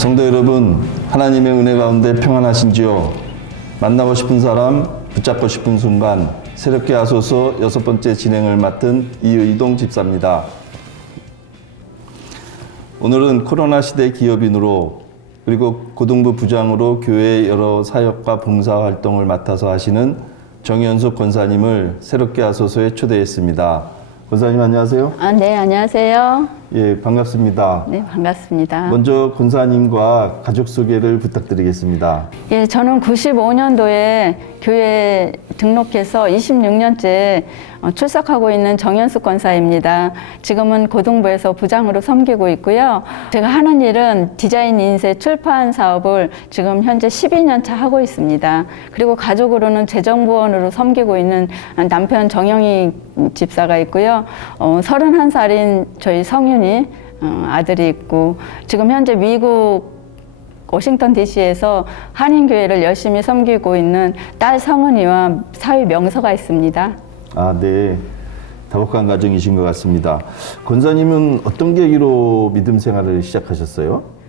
성도 여러분, 하나님의 은혜 가운데 평안하신지요? 만나고 싶은 사람, 붙잡고 싶은 순간, 새롭게 하소서 6번째 진행을 맡은 이의동 집사입니다. 오늘은 코로나 시대 기업인으로 그리고 고등부 부장으로 교회의 여러 사역과 봉사활동을 맡아서 하시는 정현숙 권사님을 새롭게 하소서에 초대했습니다. 권사님 안녕하세요. 네, 안녕하세요. 예, 반갑습니다. 네, 반갑습니다. 먼저 권사님과 가족 소개를 부탁드리겠습니다. 예, 저는 95년도에 교회 등록해서 26년째 출석하고 있는 정현숙 권사입니다. 지금은 고등부에서 부장으로 섬기고 있고요. 제가 하는 일은 디자인 인쇄 출판 사업을 지금 현재 12년 차 하고 있습니다. 그리고 가족으로는 재정부원으로 섬기고 있는 남편 정영희 집사가 있고요. 31살인 저희 성윤이 아들이 있고, 지금 현재 미국 워싱턴 DC에서 한인교회를 열심히 섬기고 있는 딸 성은이와 사위 명서가 있습니다. 아, 네. 다복한 가정이신 것 같습니다. 권사님은 어떤 계기로 믿음 생활을 시작하셨어요?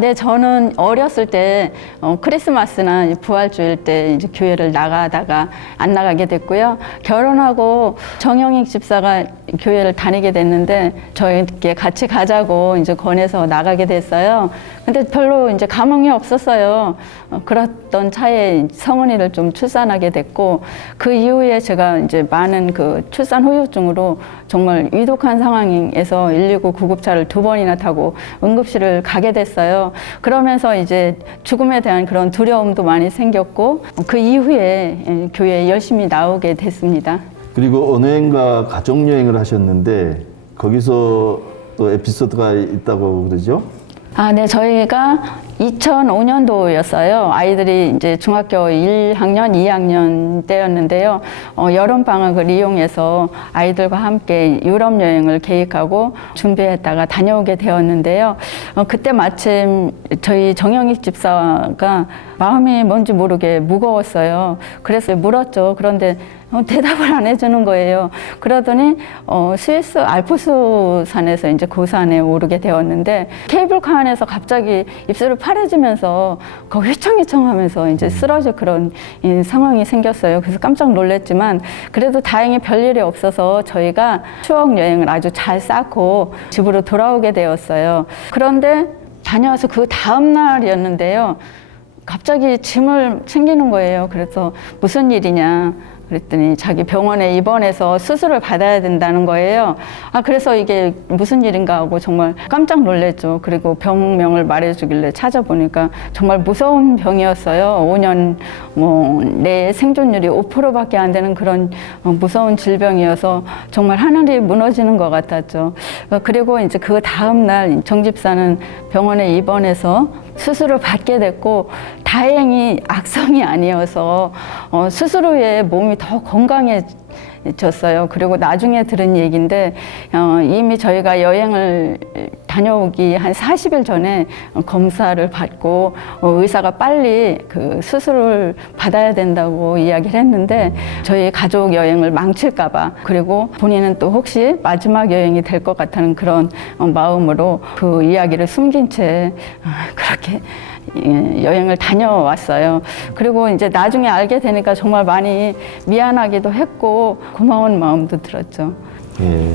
네, 저는 어렸을 때 크리스마스나 부활주일 때 이제 교회를 나가다가 안 나가게 됐고요. 결혼하고 정영익 집사가 교회를 다니게 됐는데 저에게 같이 가자고 이제 권해서 나가게 됐어요. 근데 별로 이제 감흥이 없었어요. 그랬던 차에 성은이를 좀 출산하게 됐고, 그 이후에 제가 이제 많은 그 출산 후유증으로 정말 위독한 상황에서 119 구급차를 2번이나 타고 응급실을 가게 됐어요. 그러면서 이제 죽음에 대한 그런 두려움도 많이 생겼고, 그 이후에 교회에 열심히 나오게 됐습니다. 그리고 언여행과 가족여행을 하셨는데 거기서 또 에피소드가 있다고 그러죠? 네, 저희가 2005년도였어요. 아이들이 이제 중학교 1학년, 2학년 때였는데요. 여름방학을 이용해서 아이들과 함께 유럽 여행을 계획하고 준비했다가 다녀오게 되었는데요. 그때 마침 저희 정영익 집사가 마음이 뭔지 모르게 무거웠어요. 그래서 물었죠. 그런데 대답을 안 해주는 거예요. 그러더니 스위스 알프스 산에서 이제 그 산에 오르게 되었는데, 케이블카 안에서 갑자기 입술을 파래지면서 거기 휘청휘청하면서 이제 쓰러질 그런 상황이 생겼어요. 그래서 깜짝 놀랐지만 그래도 다행히 별일이 없어서 저희가 추억 여행을 아주 잘 쌓고 집으로 돌아오게 되었어요. 그런데 다녀와서 그 다음 날이었는데요. 갑자기 짐을 챙기는 거예요. 그래서 무슨 일이냐 그랬더니 자기 병원에 입원해서 수술을 받아야 된다는 거예요. 그래서 이게 무슨 일인가 하고 정말 깜짝 놀랐죠. 그리고 병명을 말해주길래 찾아보니까 정말 무서운 병이었어요. 5년 내에 생존율이 5%밖에 안 되는 그런 무서운 질병이어서 정말 하늘이 무너지는 것 같았죠. 그리고 이제 그 다음 날 정 집사는 병원에 입원해서 수술을 받게 됐고, 다행히 악성이 아니어서 수술 후에 몸이 더 건강해졌어요. 그리고 나중에 들은 얘기인데 이미 저희가 여행을 다녀오기 한 40일 전에 검사를 받고 의사가 빨리 그 수술을 받아야 된다고 이야기를 했는데, 저희 가족 여행을 망칠까 봐, 그리고 본인은 또 혹시 마지막 여행이 될 것 같다는 그런 마음으로 그 이야기를 숨긴 채 그렇게 여행을 다녀왔어요. 그리고 이제 나중에 알게 되니까 정말 많이 미안하기도 했고 고마운 마음도 들었죠. 예.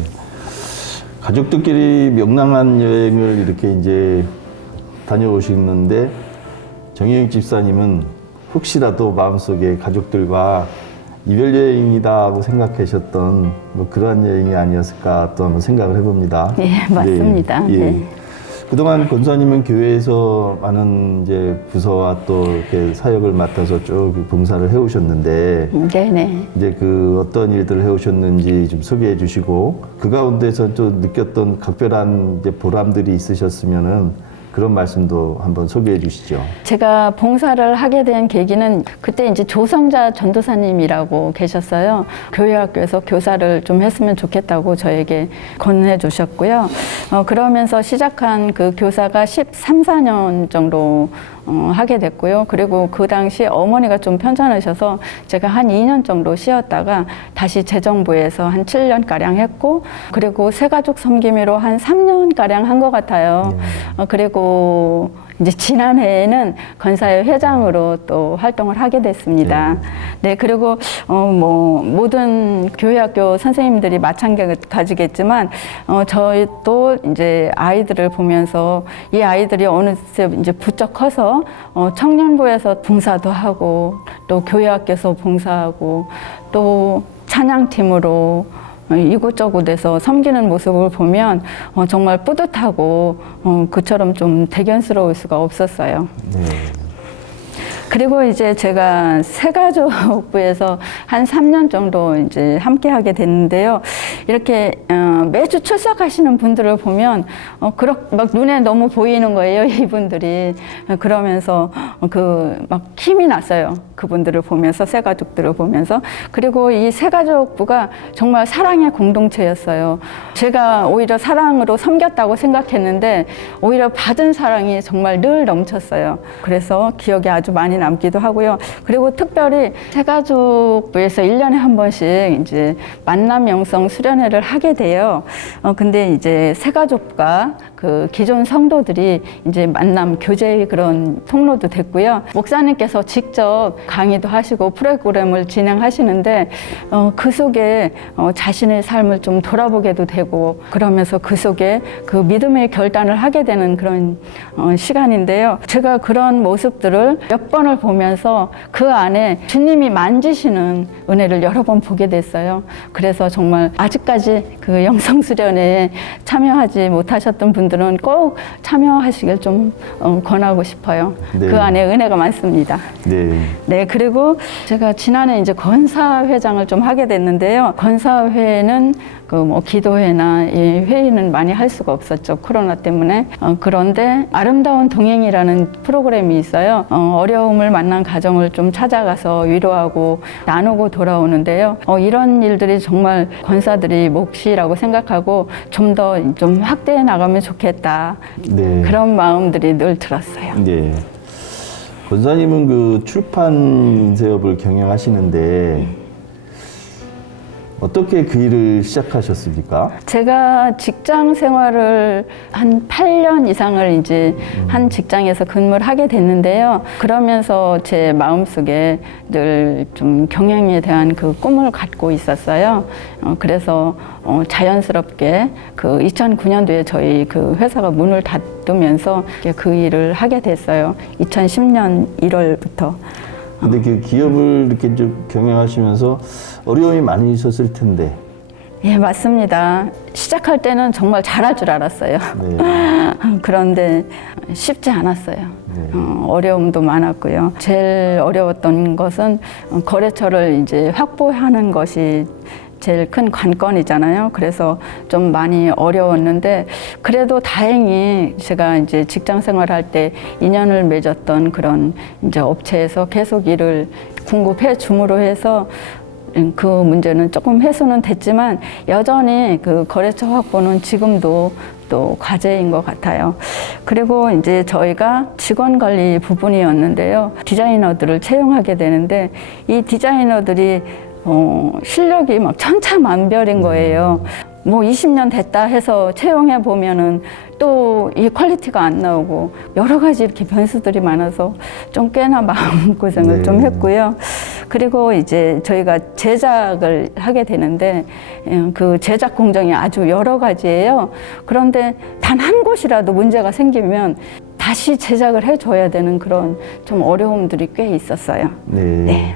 가족들끼리 명랑한 여행을 이렇게 이제 다녀오시는데 정영익 집사님은 혹시라도 마음속에 가족들과 이별 여행이다고 생각하셨던 그러한 여행이 아니었을까 또 한번 생각을 해봅니다. 네, 맞습니다. 네. 예. 네. 그동안 권사님은 교회에서 많은 이제 부서와 또 이렇게 사역을 맡아서 쭉 봉사를 해오셨는데, 네네. 이제 그 어떤 일들을 해오셨는지 좀 소개해 주시고, 그 가운데서 또 느꼈던 각별한 이제 보람들이 있으셨으면은 그런 말씀도 한번 소개해 주시죠. 제가 봉사를 하게 된 계기는 그때 이제 조성자 전도사님이라고 계셨어요. 교회학교에서 교사를 좀 했으면 좋겠다고 저에게 권해 주셨고요. 그러면서 시작한 그 교사가 13, 14년 정도 하게 됐고요. 그리고 그 당시 어머니가 좀 편찮으셔서 제가 한 2년 정도 쉬었다가 다시 재정부에서 한 7년가량 했고, 그리고 새가족 섬김으로 한 3년가량 한 것 같아요. 그리고 이제 지난해에는 건사회 회장으로 또 활동을 하게 됐습니다. 네, 그리고 뭐 모든 교회학교 선생님들이 마찬가지겠지만 저희도 이제 아이들을 보면서 이 아이들이 어느새 이제 부쩍 커서 청년부에서 봉사도 하고 또 교회학교에서 봉사하고 또 찬양팀으로 이곳저곳에서 섬기는 모습을 보면 정말 뿌듯하고 그처럼 좀 대견스러울 수가 없었어요. 네. 그리고 이제 제가 새가족부에서 한 3년 정도 이제 함께 하게 됐는데요. 이렇게 매주 출석하시는 분들을 보면 막 눈에 너무 보이는 거예요, 이분들이. 그러면서 막 힘이 났어요. 그분들을 보면서, 새가족들을 보면서. 그리고 이 새가족부가 정말 사랑의 공동체였어요. 제가 오히려 사랑으로 섬겼다고 생각했는데 오히려 받은 사랑이 정말 늘 넘쳤어요. 그래서 기억에 아주 많이 남기도 하고요. 그리고 특별히 새가족부에서 1년에 한 번씩 이제 만남 영성 수련회를 하게 돼요. 근데 이제 새가족과 그 기존 성도들이 이제 만남 교제의 그런 통로도 됐고요. 목사님께서 직접 강의도 하시고 프로그램을 진행하시는데 그 속에 자신의 삶을 좀 돌아보게도 되고 그러면서 그 속에 그 믿음의 결단을 하게 되는 그런 시간인데요. 제가 그런 모습들을 몇 번을 보면서 그 안에 주님이 만지시는 은혜를 여러 번 보게 됐어요. 그래서 정말 아직까지 그 영성수련회에 참여하지 못하셨던 분들은 꼭 참여하시길 좀 권하고 싶어요. 네. 그 안에 은혜가 많습니다. 네. 네, 그리고 제가 지난해 이제 건사회장을 좀 하게 됐는데요. 건사회는 그 뭐 기도회나 이 회의는 많이 할 수가 없었죠. 코로나 때문에. 그런데 아름다운 동행이라는 프로그램이 있어요. 어려움을 만난 가정을 좀 찾아가서 위로하고 나누고 돌아오는데요. 이런 일들이 정말 권사들이 몫이라고 생각하고 좀 더 좀 확대해 나가면 좋겠다. 네. 그런 마음들이 늘 들었어요. 네. 권사님은 그 출판 인쇄업을 경영하시는데 어떻게 그 일을 시작하셨습니까? 제가 직장 생활을 한 8년 이상을 이제 한 직장에서 근무를 하게 됐는데요. 그러면서 제 마음속에 늘 좀 경영에 대한 그 꿈을 갖고 있었어요. 그래서 자연스럽게 그 2009년도에 저희 그 회사가 문을 닫으면서 그 일을 하게 됐어요. 2010년 1월부터. 근데 그 기업을 이렇게 좀 경영하시면서 어려움이 많이 있었을 텐데. 예, 맞습니다. 시작할 때는 정말 잘할 줄 알았어요. 네. 그런데 쉽지 않았어요. 네. 어려움도 많았고요. 제일 어려웠던 것은 거래처를 이제 확보하는 것이 제일 큰 관건이잖아요. 그래서 좀 많이 어려웠는데 그래도 다행히 제가 이제 직장 생활할 때 인연을 맺었던 그런 이제 업체에서 계속 일을 공급해 줌으로 해서 그 문제는 조금 해소는 됐지만 여전히 그 거래처 확보는 지금도 또 과제인 것 같아요. 그리고 이제 저희가 직원 관리 부분이었는데요. 디자이너들을 채용하게 되는데 이 디자이너들이 실력이 막 천차만별인 거예요. 뭐 20년 됐다 해서 채용해 보면은 또 이 퀄리티가 안 나오고 여러 가지 이렇게 변수들이 많아서 좀 꽤나 마음고생을 네. 좀 했고요. 그리고 이제 저희가 제작을 하게 되는데 그 제작 공정이 아주 여러 가지예요. 그런데 단 한 곳이라도 문제가 생기면 다시 제작을 해줘야 되는 그런 좀 어려움들이 꽤 있었어요. 네. 네.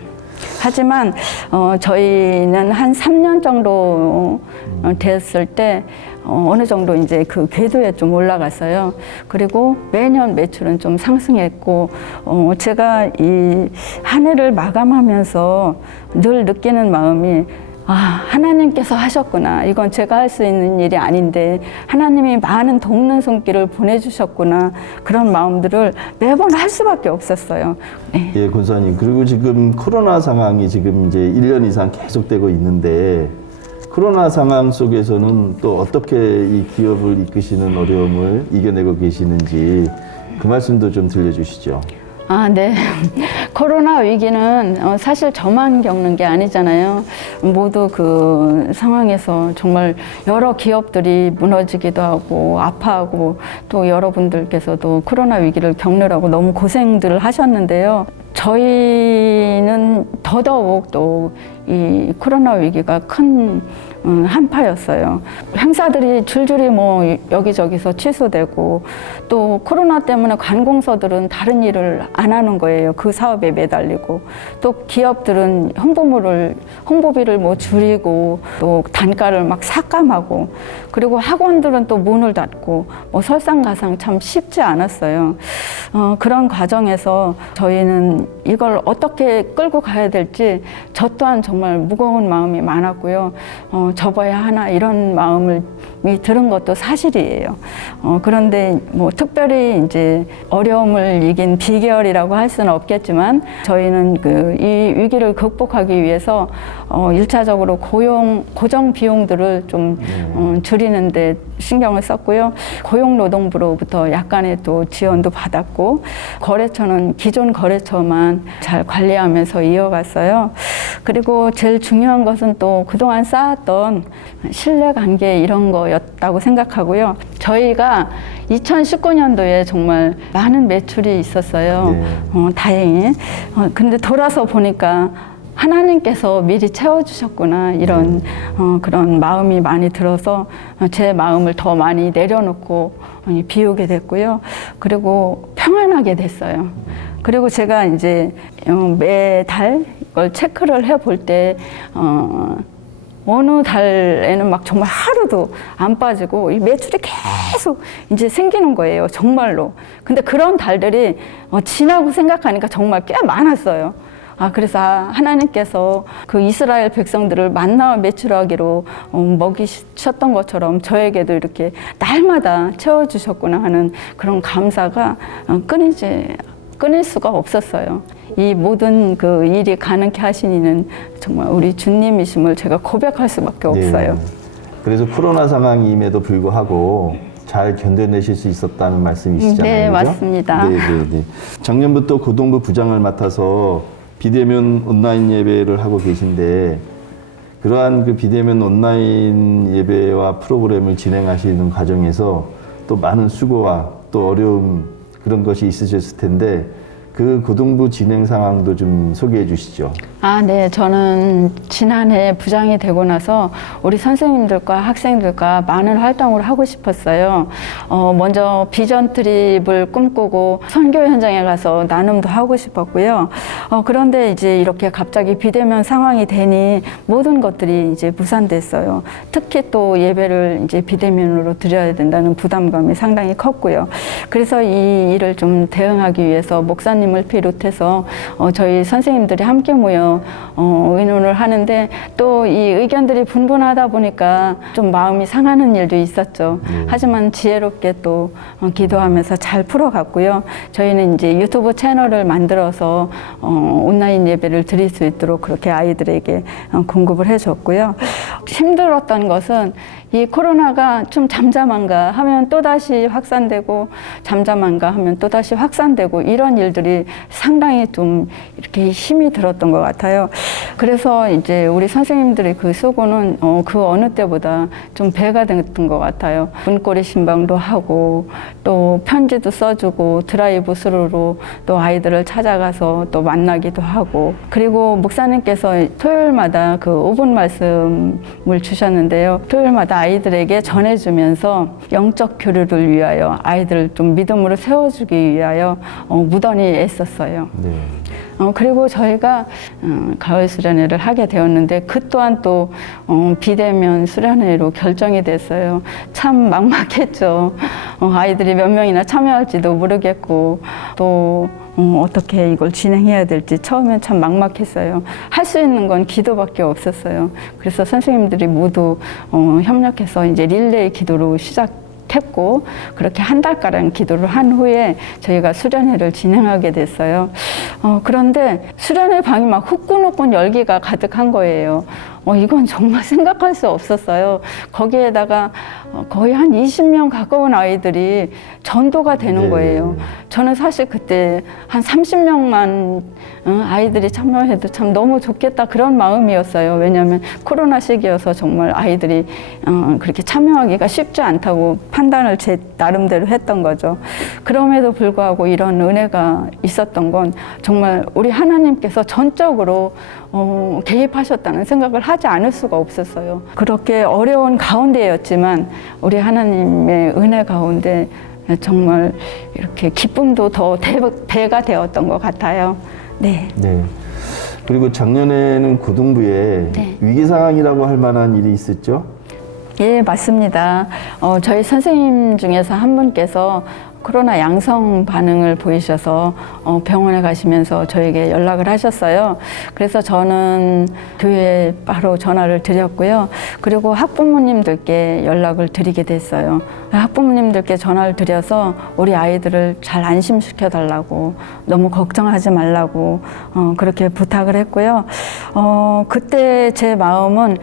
하지만 저희는 한 3년 정도 됐을 때 어느 정도 이제 그 궤도에 좀 올라갔어요. 그리고 매년 매출은 좀 상승했고 제가 이 한 해를 마감하면서 늘 느끼는 마음이 하나님께서 하셨구나. 이건 제가 할 수 있는 일이 아닌데 하나님이 많은 돕는 손길을 보내주셨구나. 그런 마음들을 매번 할 수밖에 없었어요. 네. 예, 권사님. 그리고 지금 코로나 상황이 지금 이제 1년 이상 계속되고 있는데 코로나 상황 속에서는 또 어떻게 이 기업을 이끄시는 어려움을 이겨내고 계시는지 그 말씀도 좀 들려주시죠. 아, 네. 코로나 위기는 사실 저만 겪는 게 아니잖아요. 모두 그 상황에서 정말 여러 기업들이 무너지기도 하고 아파하고 또 여러분들께서도 코로나 위기를 겪느라고 너무 고생들을 하셨는데요. 저희는 더더욱 또 이 코로나 위기가 큰 한파였어요. 행사들이 줄줄이 뭐 여기저기서 취소되고 또 코로나 때문에 관공서들은 다른 일을 안 하는 거예요. 그 사업에 매달리고 또 기업들은 홍보비를 뭐 줄이고 또 단가를 막 삭감하고 그리고 학원들은 또 문을 닫고 뭐 설상가상 참 쉽지 않았어요. 그런 과정에서 저희는 이걸 어떻게 끌고 가야 될지 저 또한 정말 무거운 마음이 많았고요. 접어야 하나 이런 마음이 들은 것도 사실이에요. 그런데 뭐 특별히 이제 어려움을 이긴 비결이라고 할 수는 없겠지만 저희는 이 위기를 극복하기 위해서 1차적으로 고정 비용들을 좀 줄이는데 신경을 썼고요. 고용노동부로부터 약간의 또 지원도 받았고 거래처는 기존 거래처만 잘 관리하면서 이어갔어요. 그리고 제일 중요한 것은 또 그동안 쌓았던 신뢰관계 이런 거였다고 생각하고요. 저희가 2019년도에 정말 많은 매출이 있었어요. 네. 다행히. 근데 돌아서 보니까 하나님께서 미리 채워주셨구나 이런 그런 마음이 많이 들어서 제 마음을 더 많이 내려놓고 비우게 됐고요. 그리고 평안하게 됐어요. 그리고 제가 이제 매달 이걸 체크를 해볼 때 어느 달에는 막 정말 하루도 안 빠지고 이 매출이 계속 이제 생기는 거예요. 정말로. 근데 그런 달들이 지나고 생각하니까 정말 꽤 많았어요. 그래서 하나님께서 그 이스라엘 백성들을 만나와 매출하기로 먹이셨던 것처럼 저에게도 이렇게 날마다 채워주셨구나 하는 그런 감사가 끊일 수가 없었어요. 이 모든 그 일이 가능케 하신 이는 정말 우리 주님이심을 제가 고백할 수밖에 없어요. 네. 그래서 코로나 상황임에도 불구하고 잘 견뎌내실 수 있었다는 말씀이시잖아요. 네, 그죠? 맞습니다. 네. 작년부터 고동부 부장을 맡아서 비대면 온라인 예배를 하고 계신데 그러한 그 비대면 온라인 예배와 프로그램을 진행하시는 과정에서 또 많은 수고와 또 어려움 그런 것이 있으셨을 텐데 그 고등부 진행 상황도 좀 소개해 주시죠. 네. 저는 지난해 부장이 되고 나서 우리 선생님들과 학생들과 많은 활동을 하고 싶었어요. 먼저 비전 트립을 꿈꾸고 선교 현장에 가서 나눔도 하고 싶었고요. 그런데 이제 이렇게 갑자기 비대면 상황이 되니 모든 것들이 이제 무산됐어요. 특히 또 예배를 이제 비대면으로 드려야 된다는 부담감이 상당히 컸고요. 그래서 이 일을 좀 대응하기 위해서 목사님을 비롯해서 저희 선생님들이 함께 모여 의논을 하는데 또 이 의견들이 분분하다 보니까 좀 마음이 상하는 일도 있었죠. 하지만 지혜롭게 또 기도하면서 잘 풀어갔고요. 저희는 이제 유튜브 채널을 만들어서 온라인 예배를 드릴 수 있도록 그렇게 아이들에게 공급을 해줬고요. 힘들었던 것은 이 코로나가 좀 잠잠한가 하면 또다시 확산되고 잠잠한가 하면 또다시 확산되고 이런 일들이 상당히 좀 이렇게 힘이 들었던 것 같아요. 그래서 이제 우리 선생님들의 그 수고는 그 어느 때보다 좀 배가 됐던 것 같아요. 문고리 신방도 하고 또 편지도 써주고 드라이브 스루로 또 아이들을 찾아가서 또 만나기도 하고 그리고 목사님께서 토요일마다 그 5분 말씀을 주셨는데요. 토요일마다 아이들에게 전해주면서 영적 교류를 위하여 아이들을 좀 믿음으로 세워주기 위하여 무던히 애썼어요. 네. 그리고 저희가 가을 수련회를 하게 되었는데 그 또한 또 비대면 수련회로 결정이 됐어요. 참 막막했죠. 아이들이 몇 명이나 참여할지도 모르겠고 또 어떻게 이걸 진행해야 될지 처음엔 참 막막했어요. 할 수 있는 건 기도밖에 없었어요. 그래서 선생님들이 모두 협력해서 이제 릴레이 기도로 했고 그렇게 한 달가량 기도를 한 후에 저희가 수련회를 진행하게 됐어요. 그런데 수련회 방이 막 후끈후끈 열기가 가득한 거예요. 이건 정말 생각할 수 없었어요. 거기에다가 거의 한 20명 가까운 아이들이 전도가 되는 네. 거예요. 저는 사실 그때 한 30명만 아이들이 참여해도 참 너무 좋겠다 그런 마음이었어요. 왜냐하면 코로나 시기여서 정말 아이들이 그렇게 참여하기가 쉽지 않다고 판단을 제 나름대로 했던 거죠. 그럼에도 불구하고 이런 은혜가 있었던 건 정말 우리 하나님께서 전적으로 개입하셨다는 생각을 하지 않을 수가 없었어요. 그렇게 어려운 가운데였지만 우리 하나님의 은혜 가운데 정말 이렇게 기쁨도 더 배가 되었던 것 같아요. 네. 네. 그리고 작년에는 고등부에 네. 위기 상황이라고 할 만한 일이 있었죠? 예, 맞습니다. 저희 선생님 중에서 한 분께서 코로나 양성 반응을 보이셔서 병원에 가시면서 저에게 연락을 하셨어요. 그래서 저는 교회에 바로 전화를 드렸고요. 그리고 학부모님들께 연락을 드리게 됐어요. 학부모님들께 전화를 드려서 우리 아이들을 잘 안심시켜 달라고, 너무 걱정하지 말라고 그렇게 부탁을 했고요. 그때 제 마음은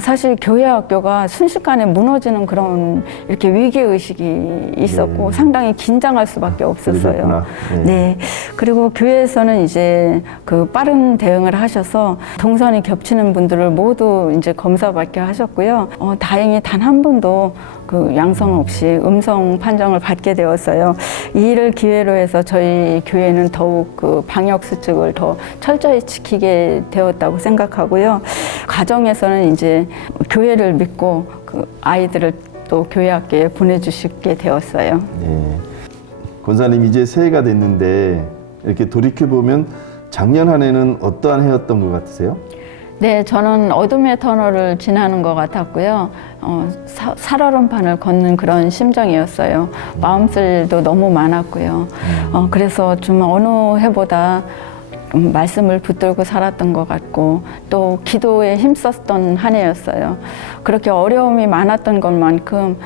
사실 교회 학교가 순식간에 무너지는 그런 이렇게 위기의식이 있었고 상당히 긴장할 수밖에 없었어요. 그러셨구나. 네. 그리고 교회에서는 이제 그 빠른 대응을 하셔서 동선이 겹치는 분들을 모두 이제 검사받게 하셨고요. 다행히 단 한 분도 그 양성 없이 음성 판정을 받게 되었어요. 이 일을 기회로 해서 저희 교회는 더욱 그 방역 수칙을 더 철저히 지키게 되었다고 생각하고요. 가정에서는 이제 교회를 믿고 그 아이들을 또 교회 학교에 보내주시게 되었어요. 네. 권사님 이제 새해가 됐는데 이렇게 돌이켜보면 작년 한 해는 어떠한 해였던 것 같으세요? 네, 저는 어둠의 터널을 지나는 것 같았고요. 살얼음판을 걷는 그런 심정이었어요. 마음쓸도 너무 많았고요. 그래서 좀 어느 해보다 말씀을 붙들고 살았던 것 같고 또 기도에 힘썼던 한 해였어요. 그렇게 어려움이 많았던 것만큼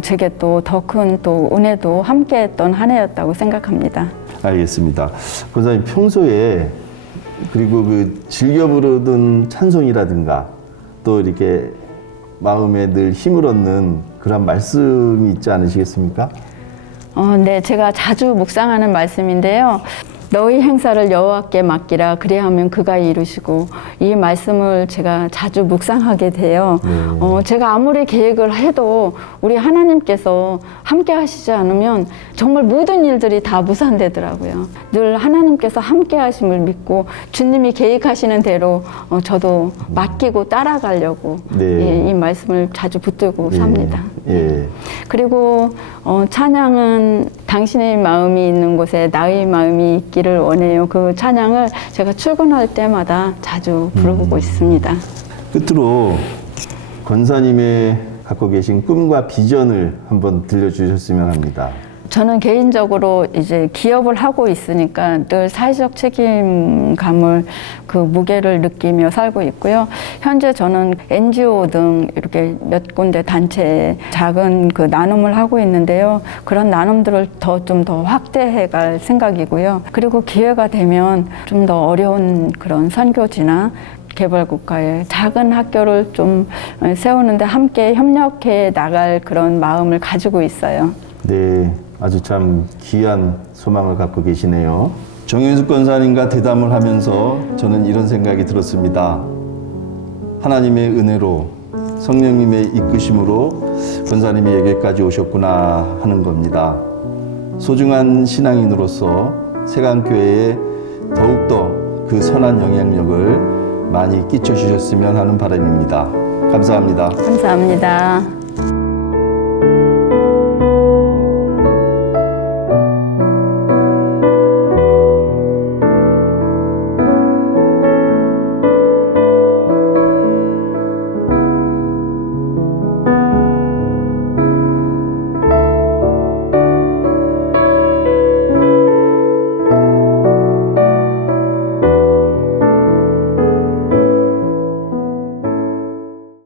제게 또 더 큰 또 은혜도 함께했던 한 해였다고 생각합니다. 알겠습니다. 권사님 평소에 그리고 그 즐겨 부르던 찬송이라든가 또 이렇게 마음에 늘 힘을 얻는 그런 말씀이 있지 않으시겠습니까? 네, 제가 자주 묵상하는 말씀인데요. 너희 행사를 여호와께 맡기라 그리하면 그가 이루시고, 이 말씀을 제가 자주 묵상하게 돼요. 제가 아무리 계획을 해도 우리 하나님께서 함께 하시지 않으면 정말 모든 일들이 다 무산되더라고요. 늘 하나님께서 함께 하심을 믿고 주님이 계획하시는 대로 저도 맡기고 따라가려고 예, 이 말씀을 자주 붙들고 삽니다. 그리고 찬양은 당신의 마음이 있는 곳에 나의 마음이 있기를 원해요. 그 찬양을 제가 출근할 때마다 자주 부르고 있습니다. 끝으로 권사님의 갖고 계신 꿈과 비전을 한번 들려주셨으면 합니다. 저는 개인적으로 이제 기업을 하고 있으니까 늘 사회적 책임감을 그 무게를 느끼며 살고 있고요. 현재 저는 NGO 등 이렇게 몇 군데 단체에 작은 그 나눔을 하고 있는데요. 그런 나눔들을 좀 더 확대해 갈 생각이고요. 그리고 기회가 되면 좀 더 어려운 그런 선교지나 개발국가의 작은 학교를 좀 세우는데 함께 협력해 나갈 그런 마음을 가지고 있어요. 네, 아주 참 귀한 소망을 갖고 계시네요. 정윤숙 권사님과 대담을 하면서 저는 이런 생각이 들었습니다. 하나님의 은혜로 성령님의 이끄심으로 권사님이 여기까지 오셨구나 하는 겁니다. 소중한 신앙인으로서 세강교회에 더욱더 그 선한 영향력을 많이 끼쳐주셨으면 하는 바람입니다. 감사합니다. 감사합니다.